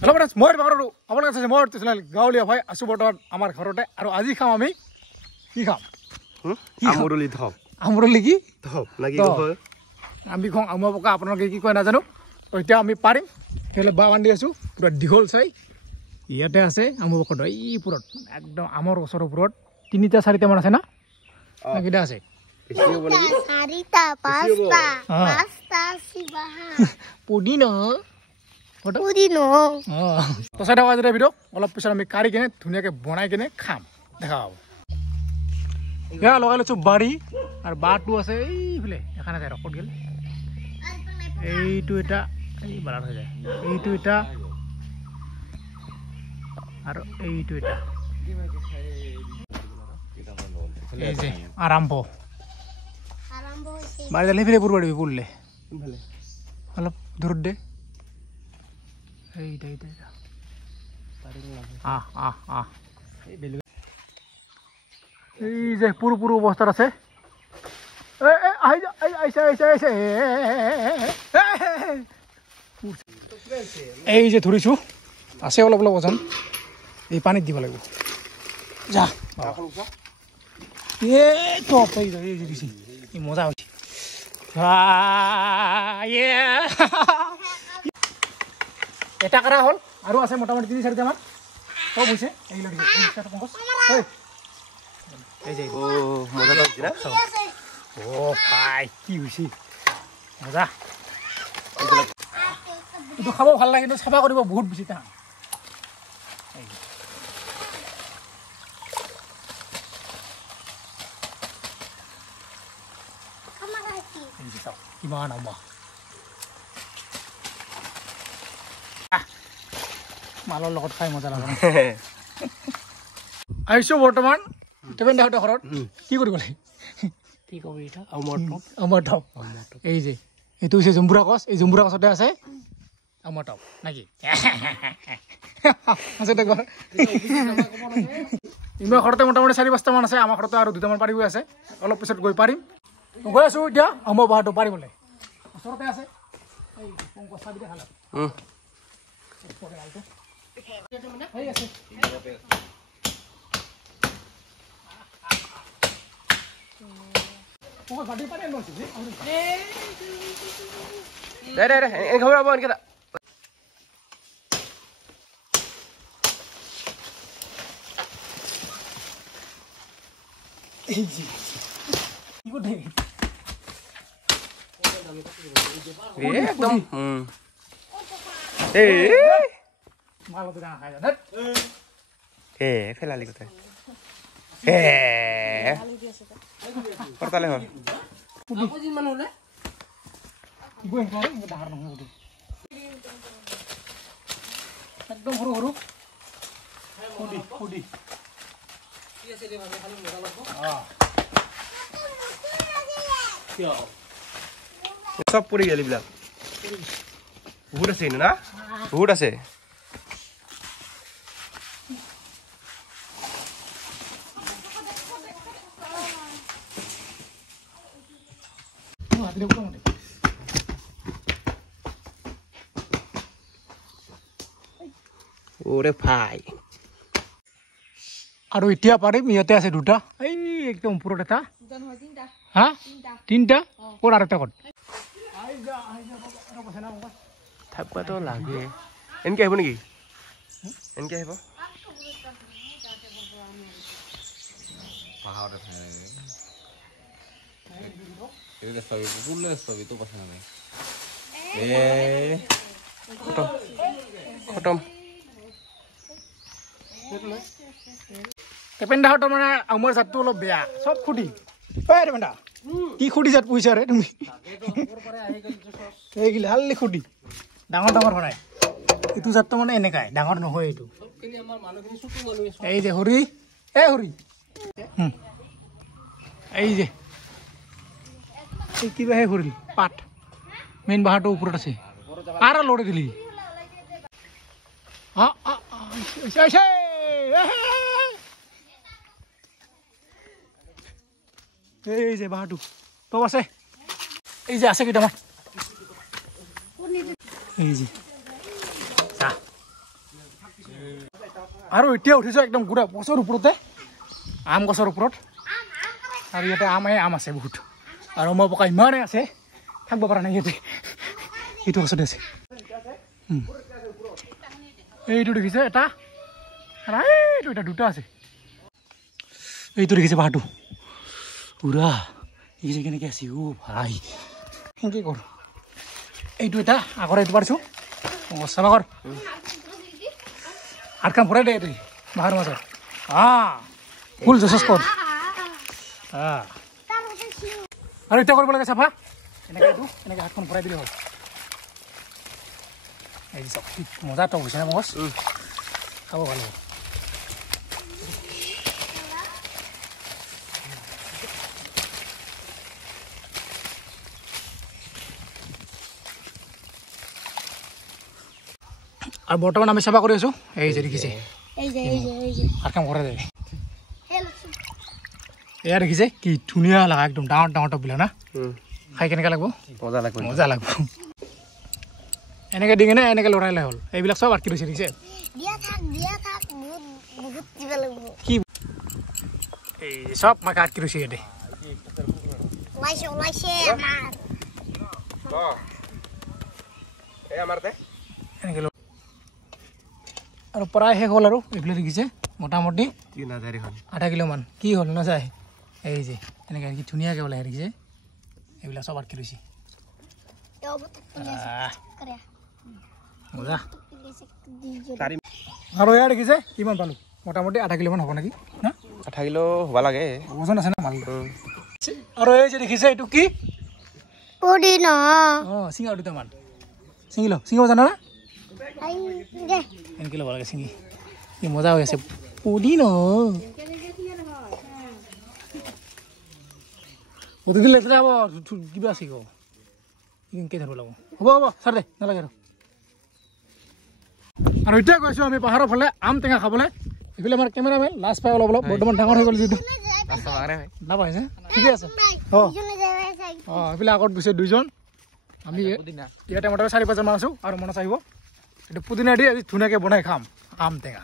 hello' friends মই বাৰো আপোনালোকে চাইছে মই চেনেল গাঁৱলীয়া ভাই আছো বৰ্তমান আমাৰ ঘৰতে আৰু আজি খাম আমি কি খাম আমৰলি ধপ আমৰলি কি ধপ লাগি আমি খাওঁ আমৰ পকা আপোনালোকে কি কয় নাজানো তো এতিয়া আমি পাৰিম সেইলে বা বান্ধি আছো পুৰা দীঘল চাই ইয়াতে আছে আমৰ পকাটো এই পুৰত একদম আমৰ ওচৰৰ ওপৰত 3টা 4টা মান আছে না কেইটা আছে চাৰিটা পাঁচটা শিৱাহা পুদিনা পুদিনা তো চাই থকা যদি ভিডিঅ' অলপ পিছত আমি কাঢ়ি কিনে ধুনীয়াকৈ বনাই কিনে খাম দেখা হ'ব এয়া লগাই লৈছোঁ বাৰী আৰু বাটো আছে এইফালে এখন আছে ৰখত গ'ল এইটো এটা এই বাৰাত হৈ যায় এইটো এটা আৰু এইটো এটা এই যে আৰম্ভ বাৰী দালি ফিৰে পুৰো দিবি পুৰলে অলপ দূৰত দে এইটা এইটা এই যে পুৰো পুৰো অবস্থাত আছে এই যে ধৰিছো আছে অলপ অলপ ওজন এই পানীত দিব লাগিব যা টপ এই যে দিছি কি মজা হৈছে এটা কৰা হ'ল আৰু আছে মোটামুটি 3-4টা মান সব হৈছে এই লৰি এই যে ও মজা লাগছে না ও ভাই কি হৈছে মজা এইটো খাব ভাল লাগে কিন্তু চাফা কৰিব বহুত বেছি টান কিমান আমা মালৰ লগত খাই মজা লাগে আহিছো বৰ্তমান টেবেন দাহতৰ ঘৰত কি কৰিব লাগে কি কবি এটা আমাৰ টপ এই যে এইটো হৈছে জম্বুৰা গছ এই জম্বুৰা গছতে আছে আমাৰ টপ নাকি আছে দেখো ইমান ঘৰতে মোটামুটি 4-5টা মান আছে আমাৰ ঘৰতে আৰু 2টা মান পাৰিব আছে অলপ পিছত গৈ পাৰিম গৈ আছো এতিয়া আমাৰ বাহাটো পাৰিবলে ওচৰতে আছে এই পংকজ চাবিতে খালা en khâu đâu kia एकदम মাল তো খাই যা দেখ ফেলালি কোথায় করতালে হল আপজি মান হলে গৈ করে ডাঙৰ নহয় ওটো একদম সৰু সৰু কুডি কি আছে রে ভাবে খালি মজা লাগবো কিয় সব পড়ে গেল বিলা বহুত আছে না বহুত আছে ওরে ভাই আৰু এতিয়া পাৰিম ইয়াতে আছে 2টা এই একদম ওপৰত এটা হা 3টা ওৰ আৰু এটা কত থাকবা তো লাগে এনকে আহিব নেকি এনকে আহিব পাহাড়ে থাকে এটা সবই পুরলে সবই তো পছন্দ নাই খতম খতম টেপেনদাহতৰ মানে আমাৰ জাতটো অলপ বেয়া সব খুদি এই টেপেনদা কি খুদি জাত পুইছা ৰে তুমি এইগিলা হাললি খুদি ডাঙৰ ডাঙৰ হনাই এইটো জাতটো মানে এনেকাই ডাঙৰ নহয় এইটো এই যে হৰি হৰি এই যে এই কিবাহে হৰিল পাত মেইন বাহাটো ওপৰত আছে আৰু লৰে দিলি এই যে বাহাটো তো আছে এই যে আছে কেইটামান এই যে আৰু এতিয়া উঠিছোঁ একদম গোটা গছৰ ওপৰতে আম গছৰ ওপৰত আৰু ইয়াতে আম আছে বহুত আৰু মই পকা ইমানেই আছে থাকিব পৰা নাই ইয়াতে এইটো গছতে আছে এইটো দেখিছে এটা আৰু এইটো এটা দুটা আছে এইটো দেখিছে বাঁহটো পুৰা এই কেনেকৈ আছে অ' ভাই কি কৰোঁ এইটো এটা আগৰ এইটো পাৰিছোঁ চাবা কৰ আঠ কাম ভৰাই দে এইটো বাঁহৰ মাজত ফুল যথেষ্ট আৰু এতিয়া কৰিব লাগে চাফা এনেকৈ এইটো এনেকৈ হাতখন ভৰাই দিলে হ'ল এই চাওক কি মজা টক হৈছে না মগজ খাব ভাল হ'ব আৰু বৰ্তমান আমি চাফা কৰি আছোঁ এই যে দেখিছে হাত কাম কৰে দে এয়া দেখিছে কি ধুনীয়া লগা একদম ডাঙৰ ডাঙৰ টপবিলাক না খাই কেনেকৈ লাগিব মজা লাগিব এনেকৈ দি কিনে এনেকৈ লৰাই হ'ল এইবিলাক চব আটকি লৈছে দেখিছে কি এই চব মাকে আটকি লৈছে ইয়াতে এনেকৈ আৰু প্ৰায় শেষ হ'ল আৰু এইফালে দেখিছে মোটামুটি 8 কিলোমান কি হ'ল নাযায় এই যে এনেকৈ কি ধুনীয়াকৈ ওলাই দেখিছে এইবিলাক চব আটকি লৈছে মজা আৰু এয়া দেখিছে কিমান পালোঁ মোটামুটি 8 কিলোমান হ'ব নেকি 8 কিলো হ'ব লাগে ওজন আছে না মাল আৰু এই যে দেখিছে এইটো কি চিঙা দুটামান ছিঙিব জানা না এনেকৈ ল'ব লাগে ছিঙি কি মজা হৈ আছে পুদিন প্ৰতিদিন লেতেৰা হ'ব কিবা আছে কেনেকৈ ধৰিব লাগিব হ'ব ছাৰ দে নালাগে আৰু এতিয়া গৈছোঁ আমি পাহাৰৰ ফালে আম টেঙা খাবলৈ এইফালে আমাৰ কেমেৰামেন লাজ পাই অলপ বৰ্তমান ডাঙৰ হৈ গ'ল যিটো নাপাইছে ঠিকে আছে এইফালে আগত গৈছে 2জন আমি ইয়াতে মোটামুটি 4-5জন মান আছোঁ আৰু মনত আহিব এইটো পুদিনা দি আজি ধুনীয়াকৈ বনাই খাম আম টেঙা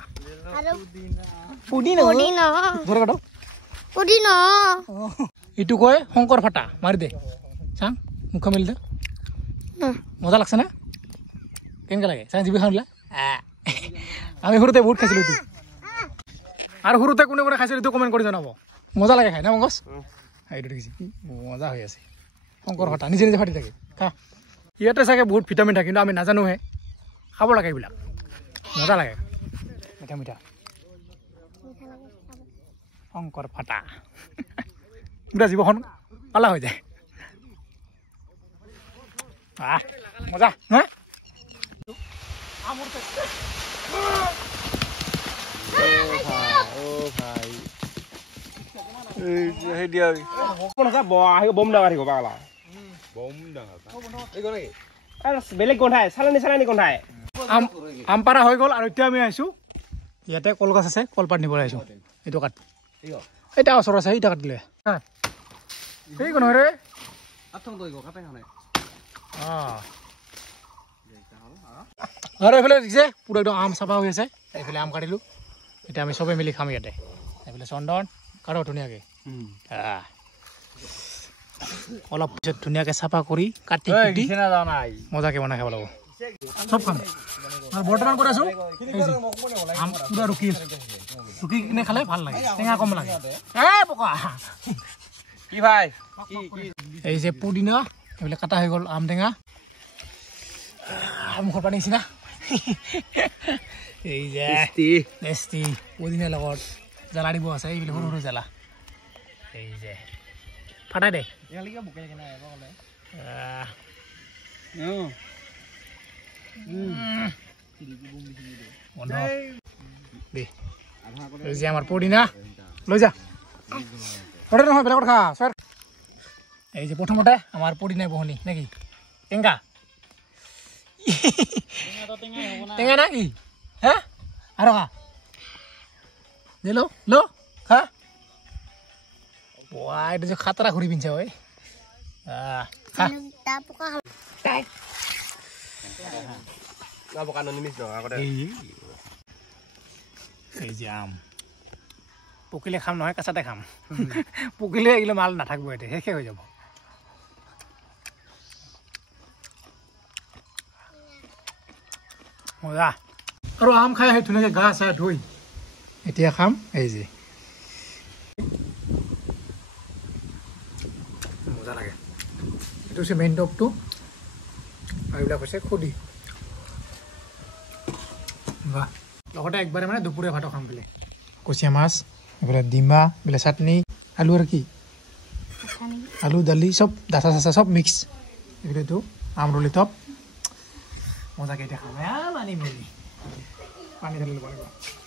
এইটো কয় শংকৰ ফাটা মাৰি দে চাং মুখ মেলি দে মজা লাগছে না কেনেকৈ লাগে চাং জিবি খাওঁলা আমি সৰুতে বহুত খাইছিলোঁ এইটো আৰু সৰুতে কোনে কোনে খাইছিলোঁ এইটো কমেণ্ট কৰি জনাব মজা লাগে খাই না মগজ এইটো দেখিছে মজা হৈ আছে শংকৰ ফাটা নিজে নিজে ফাটি থাকে খা ইয়াতে চাগে বহুত ভিটামিন থাকে কিন্তু আমি নাজানোহে খাব লাগে এইবিলাক মজা লাগে মিঠা মিঠা শংকৰ ফাটা গোটেই জীৱখন কালা হৈ যায় মজা হা বেলেগ গোন্ধাই চালানি গোন্ধাই আম পাৰা হৈ গ'ল আৰু এতিয়া আমি আহিছোঁ ইয়াতে কলগছ আছে কলপাত নিবলৈ আহিছোঁ এইটো কাট এইটা ওচৰত আছে এইটা কাটিলে সেই নহয় ৰে আৰু এইফালে দেখিছে পুৰা একদম আম চাফা হৈ আছে এইফালে আম কাটিলোঁ এতিয়া আমি চবেই মিলি খাম ইয়াতে এইফালে চন্দন কাটো ধুনীয়াকৈ অলপ পিছত ধুনীয়াকৈ চাফা কৰি কাটি কুটি মজাকৈ বনাই খাব লাগিব চব খাম আৰু বৰ্তমান কৰি আছোঁ আম পুৰা ৰুকি কিনে খালে ভাল লাগে টেঙা কম লাগে কি ভাই এই যে পুদিনা এইবিলাক কাটা হৈ গ'ল আম টেঙা মুখৰ পানী নিচিনা এই যে টেষ্টি পুদিনাৰ লগত জ্বালা দিব আছে এইবিলাক সৰু সৰু জ্বালা এই যে ফাটাই দে এই যে আমাৰ পুদিনা লৈ যা নহয় বেলেগত খা ছাৰ এই যে প্ৰথমতে আমাৰ পুদিনা বহনি নেকি টেঙা টেঙা না কি হা আৰু খা দে লো খা এইটো যে খাতৰা ঘূৰি পিন্ধছে ঐ এই যে আম পকিলে খাম নহয় কেঁচাতে খাম পকিলে এগুলো মাল নাথাকবো এতে শেষে হৈ যাব মজা আৰু আম খাই আহি ধুনীয়াকৈ গা চা ধুই এতিয়া খাম এই যে মজা লাগে এইটো হৈছে মেইন টপটো আৰু এইবিলাক হৈছে খুদি বাহ লগতে একবাৰে মানে দুপৰীয়া ভাতো খাম বোলে কুচিয়া মাছ এইফালে ডিমা বোলে চাটনি আলু আৰু কি আলু দালি চব দাচা চাচা চব মিক্স এইফালেতো আমৰলি টপ মজাকৈ এতিয়া খাম পানী মেলি পানী ঢালি ল'ব লাগিব